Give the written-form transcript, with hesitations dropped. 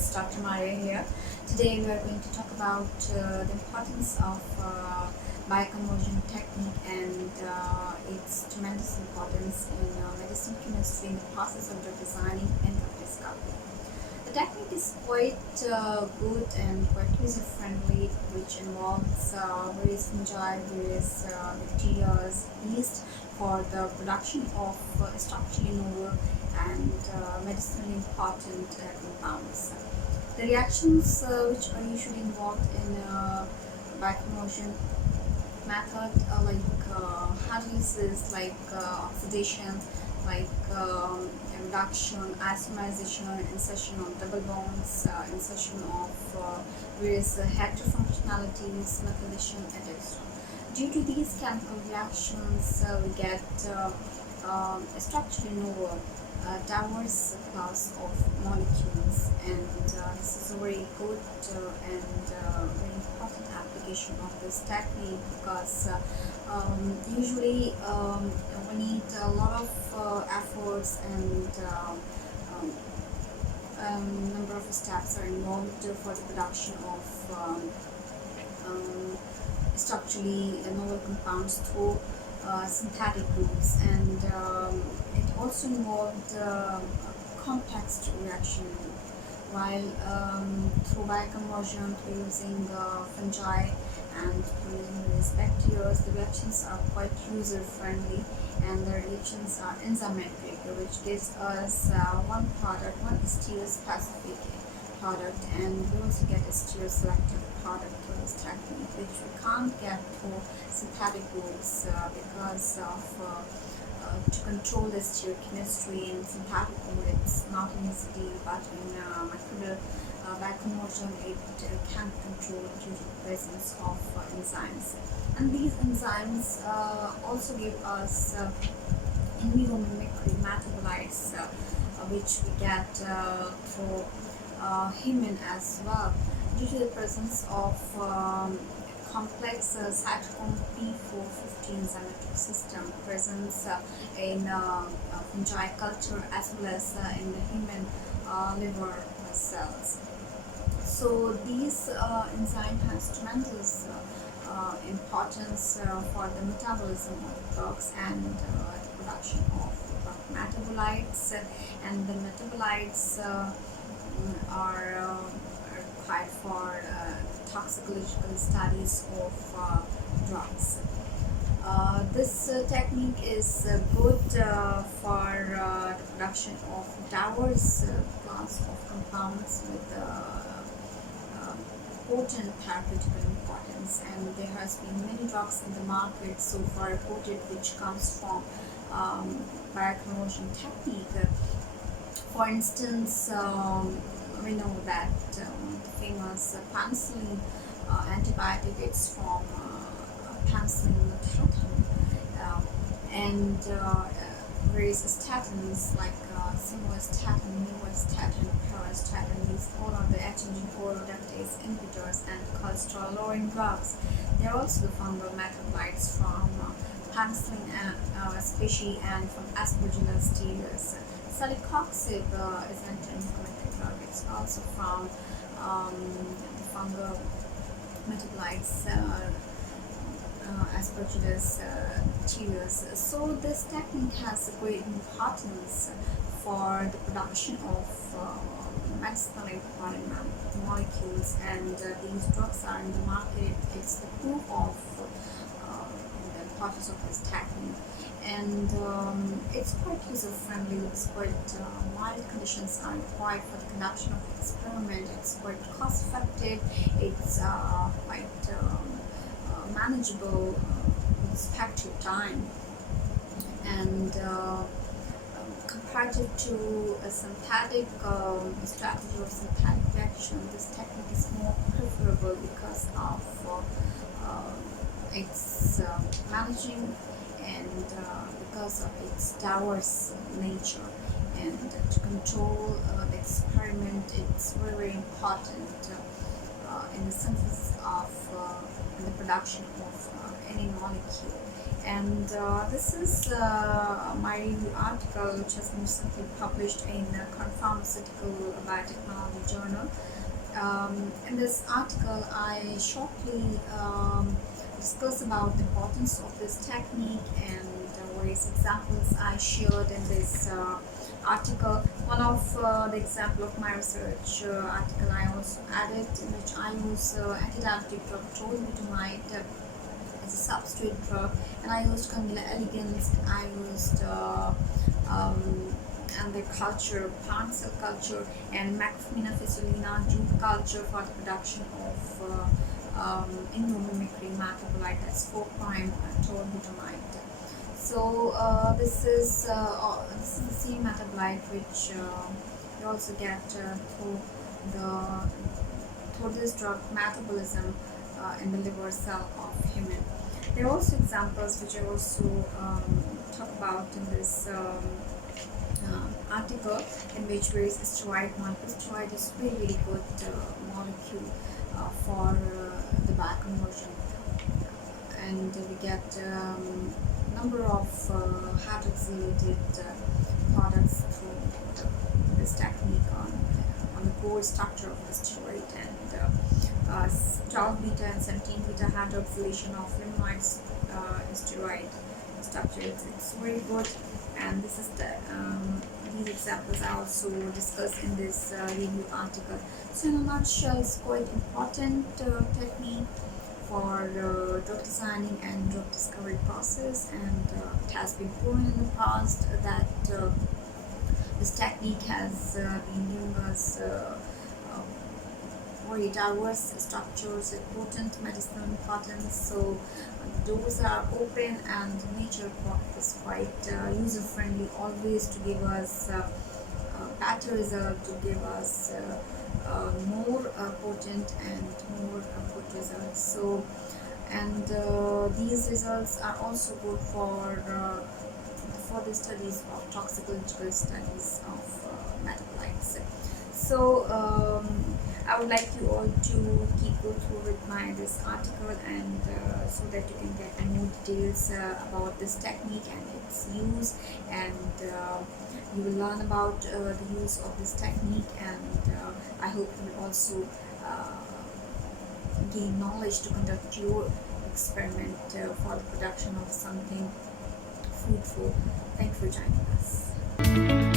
it's Dr. Maria here. Today we are going to talk about the importance of bioconversion technique and its tremendous importance in medicine chemistry in the process of drug designing and drug discovery. The technique is quite good and quite user-friendly, which involves various fungi, various bacteria, yeast for the production of structurally novel and medicinally important compounds. The reactions which are usually involved in bioconversion method hydrolysis, oxidation, like reduction, isomerization, insertion of double bonds, insertion of various heterofunctionalities, methylation, etc. Due to these chemical reactions, we get a structurally novel diverse class of molecules, and this is a very good and very important application of this technique because usually we need a lot of efforts and number of steps are involved for the production of structurally novel compounds through synthetic routes, and it also involved complex reaction while through bioconversion, through using fungi and through using various bacteria. The reactions are quite user friendly and the reactions are enzymatic, which gives us one product, one regio-specific product, and we also get a stereoselective product through this technique, which we can't get through synthetic routes because of to control the stereochemistry in synthetic route it's not an easy deal, but in microbial bioconversion it can control due to the presence of enzymes, and these enzymes also give us in vivo mimicry metabolites which we get through human as well, due to the presence of complex cytochrome P450 enzymatic system presence in fungi culture as well as in the human liver cells. So these enzyme has tremendous importance for the metabolism of drugs and the production of metabolites, and the metabolites are required for toxicological studies of drugs. This technique is good for the production of diverse class of compounds with potent therapeutical importance, and there has been many drugs in the market so far reported which comes from bioconversion technique. For instance, we know that the famous penicillin antibiotic is from penicillin mutatum, and various statins like simvastatin, nivastatin, parostatin. These all are the HMG4 reductase inhibitors and cholesterol lowering drugs. There are also the fungal metabolites from penicillin species and from Aspergillus stereus. Celecoxib is an anti-inflammatory drug. It's also from the fungal metabolites Aspergillus stereus. So this technique has a great importance for the production of medicinally important molecules, and these drugs are in the market. It's the proof of the importance of this technique, and it's quite user-friendly. It's quite mild conditions are required for the conduction of the experiment. It's quite cost-effective. It's quite manageable with respect to time, and comparative to a synthetic strategy or synthetic reaction, this technique is more preferable because of its managing and because of its diverse nature, and to control the experiment it's very, very important in the synthesis of in the production of any molecule. And this is my review article, which has been recently published in Pharmaceutical Biotechnology journal. In this article, I shortly discuss about the importance of this technique and various examples I shared in this article. One of the example of my research article I also added, in which I use antidiabetic drug tolubutamide as a substrate drug, and I used Khayala elegans, and I used and the culture, plant cell culture, and Macrophomina fasciculina jute culture for the production of immunomimicry metabolite, that's 4' tolubutamide. So this is the same metabolite which you also get through this drug metabolism in the liver cell of human. There are also examples which I also talk about in this article, in which various steroid molecule. Steroid is really good molecule for the bioconversion, and we get number of hydroxylated products through this technique on the core structure of the steroid, and 12 beta and 17 beta hydroxylation of limonoids steroid structure. It's very good, and this is the these examples I also discussed in this review article. So in a nutshell, it's quite important technique for drug designing and drug discovery process, and it has been proven in the past that this technique has been giving us very diverse structures with potent medicinal importance. So the doors are open, and nature is quite user friendly, always to give us better result, to give us more potent and more good results. So, and these results are also good for the studies of toxicological studies of metabolites. So I would like you all to go through with this article, and so that you can get more details about this technique and its use, and you will learn about the use of this technique, and I hope you will also gain knowledge to conduct your experiment for the production of something fruitful. Thank you for joining us.